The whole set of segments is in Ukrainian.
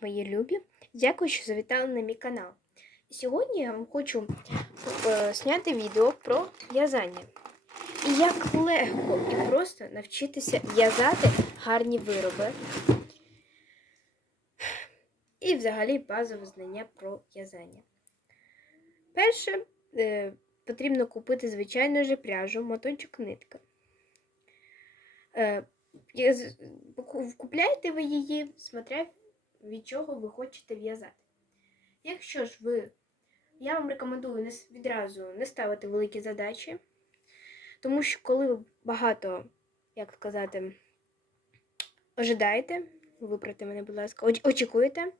мої любі! Дякую, що завітали на мій канал. Сьогодні я вам хочу е, зняти відео про в'язання. І як легко і просто навчитися в'язати гарні вироби. І взагалі базове знання про в'язання. Перше, е, потрібно купити звичайну же пряжу, моточок нитка. Е, Купляєте ви її, смотря від чого ви хочете в'язати. Якщо ж ви, я вам рекомендую не, відразу не ставити великі задачі, тому що коли ви багато, як сказати, ожидаєте, виправте мене, будь ласка, очікуєте,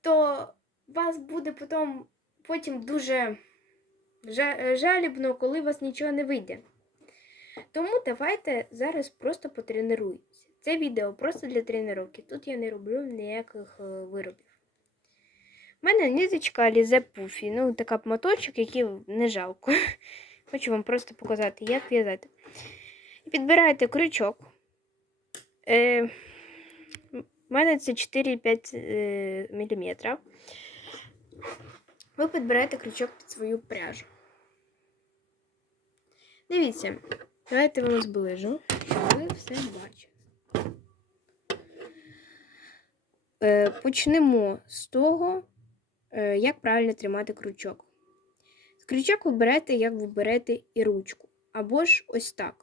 то вас буде потім, потім дуже жалібно, коли у вас нічого не вийде. Тому давайте зараз просто потренуємося. Це відео просто для тренування. Тут я не роблю ніяких е, виробів. У мене ниточка Alize Puffy, ну така моточок, який не жалко. Хочу вам просто показати, як в'язати. Підбираєте крючок. Е, У мене це 4-5 е, мм. Ви підбираєте крючок під свою пряжу. Дивіться, давайте вам зближу, щоб ви все бачили. Е, Почнемо з того, е, як правильно тримати крючок. Крючок ви берете, як ви берете і ручку. Або ж ось так.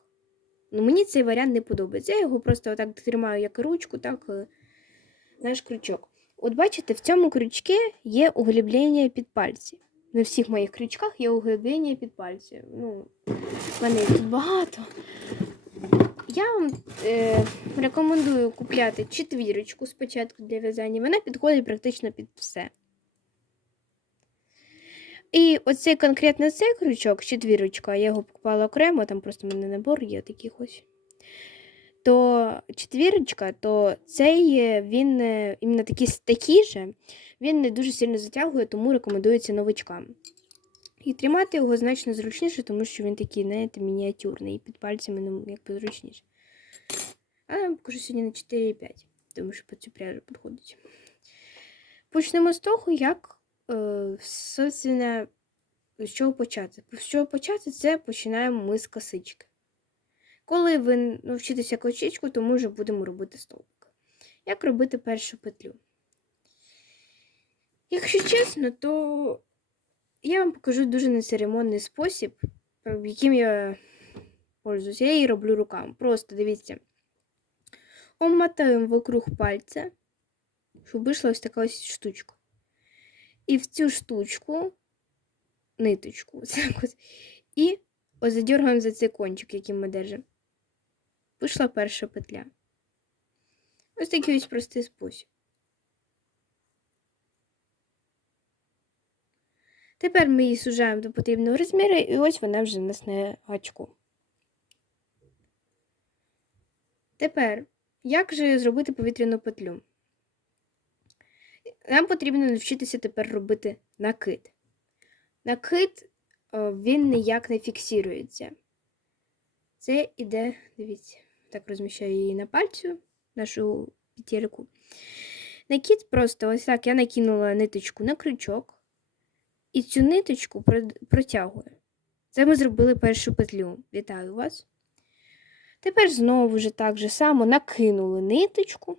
Ну, мені цей варіант не подобається. Я його просто отак тримаю як і ручку, так і наш крючок. От бачите, в цьому крючці є углублення під пальці. На всіх моїх крючках є углублення під пальці. Ну, в мене їх тут багато. Я вам е, рекомендую купляти четвірочку спочатку для в'язання. Вона підходить практично під все. І оцей конкретно цей крючок, четвірочка, я його купувала окремо, там просто в мене набор є таких ось. То четвірочка, то цей він е, іменно такий, такий же, він не дуже сильно затягує, тому рекомендується новичкам. І тримати його значно зручніше, тому що він такий, знаєте, мініатюрний, і під пальцями ну, якби зручніше. А я покажу сьогодні на 4,5, тому що по цю пряжу підходить. Почнемо з того, як, е, собственно, з чого почати. З чого почати, це починаємо ми з косички. Коли ви навчитеся косичку, то ми вже будемо робити стовпик. Як робити першу петлю? Якщо чесно, то я вам покажу дуже нецеремонний спосіб, яким я пользуюсь. Я її роблю руками. Просто дивіться. Обмотаємо вокруг пальця, щоб вийшла ось така ось штучка. І в цю штучку, ниточку, і ось за цей кончик, який ми держимо. Вийшла перша петля. Ось такий ось простий спосіб. Тепер ми її сужаємо до потрібного розміру, і ось вона вже у нас на гачку. Тепер, як же зробити повітряну петлю? Нам потрібно навчитися тепер робити накид. Накид він ніяк не фіксується. Це іде, дивіться, так розміщаю її на пальцю, нашу петельку. Накид просто ось так я накинула ниточку на крючок. І цю ниточку протягую. Це ми зробили першу петлю. Вітаю вас. Тепер знову вже так же само накинули ниточку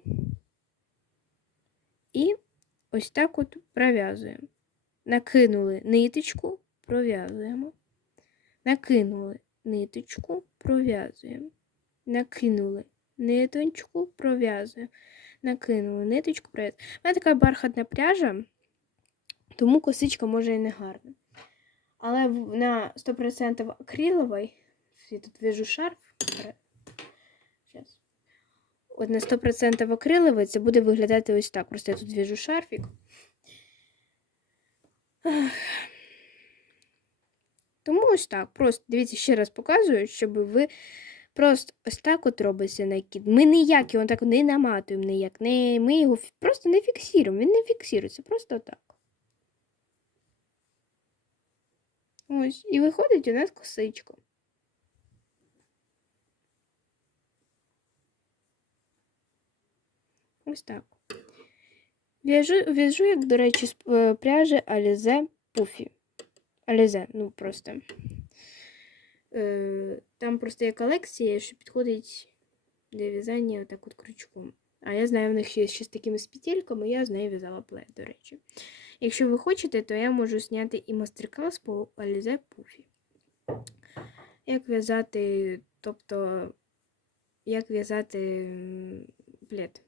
і ось так от пров'язуємо. Накинули ниточку, пров'язуємо. Накинули ниточку, пров'язуємо. Накинули ниточку, пров'язуємо. Накинули ниточку, пров'язуємо. У мене така бархатна пряжа. Тому косичка може і не гарна. Але на 100% акриловий, я тут в'яжу шарф. От на 100% акриловий це буде виглядати ось так. Просто я тут в'яжу шарфік. Тому ось так. Просто дивіться, ще раз показую, щоб ви просто ось так от робиться накид. Ми ніяк його так не наматуємо, ніяк. Не, ми його просто не фіксуємо. Він не фіксується, просто отак. Ось, і виходить у нас косичка. Ось так. В'яжу, в'яжу, як, до речі, з е, пряжі Alize Puffy. Alize, ну просто. Е, там просто є колекція, що підходить для в'язання отак от крючком. А я знаю, в них є ще з такими спітельками, я з нею в'язала плед, до речі. Якщо ви хочете, то я можу зняти і мастер-клас по Alize Puffy. Як в'язати, тобто, як в'язати плед.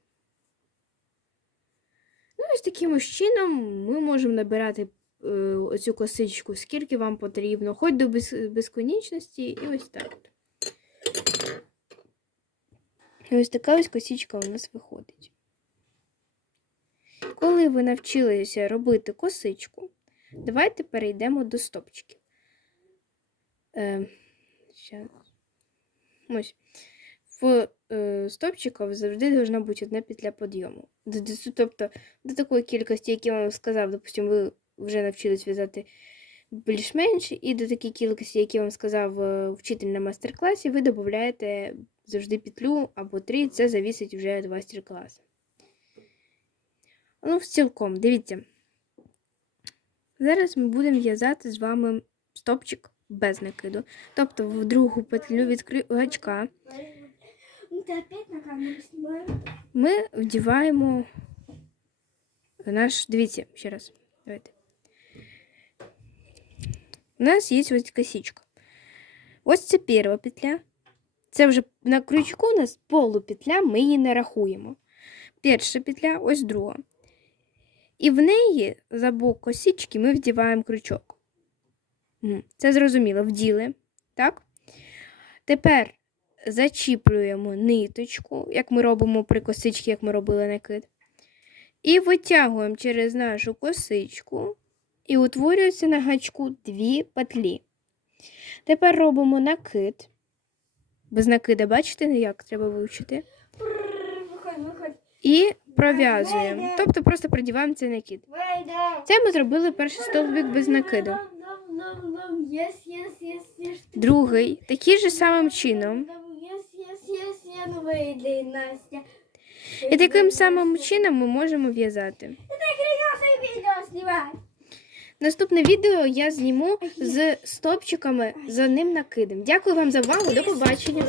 Ну, ось таким ось чином ми можемо набирати е, оцю косичку, скільки вам потрібно, хоч до без, безконечності, і ось так. І ось така ось косичка у нас виходить. Коли ви навчилися робити косичку, давайте перейдемо до стопчиків. Е. Ось. В е, стопчиках завжди должна бути одна петля підйому. Тобто до такої кількості, як я вам сказав, допустимо, ви вже навчились в'язати більш-менш, і до такої кількості, як я вам сказав вчитель на мастер-класі, ви додаєте завжди петлю або три, це завісить вже від мастер-класу. Ну, цілком, дивіться. Зараз ми будемо в'язати з вами стопчик без накиду. Тобто в другу петлю від крю- гачка Ну ты опять на камеру снимаешь? ми вдіваємо наш. Дивіться, ще раз. Давайте. У нас є ось косичка. Ось це перша петля. Це вже на крючку у нас полупетля, ми її не рахуємо. Перша петля, ось друга. І в неї за бок косички ми вдіваємо крючок. Це зрозуміло, вділи. Так? Тепер зачіплюємо ниточку, як ми робимо при косичці, як ми робили накид. І витягуємо через нашу косичку, і утворюється на гачку дві петлі. Тепер робимо накид. Без накида, бачите, як треба вивчити? І пров'язуємо. Тобто просто продіваємо цей накид. Це ми зробили перший стовбик без накиду. Другий таким же самим чином. Вийди, Настя. І таким самим чином ми можемо в'язати. Наступне відео я зніму з стопчиками за ним накидом. Дякую вам за увагу. До побачення.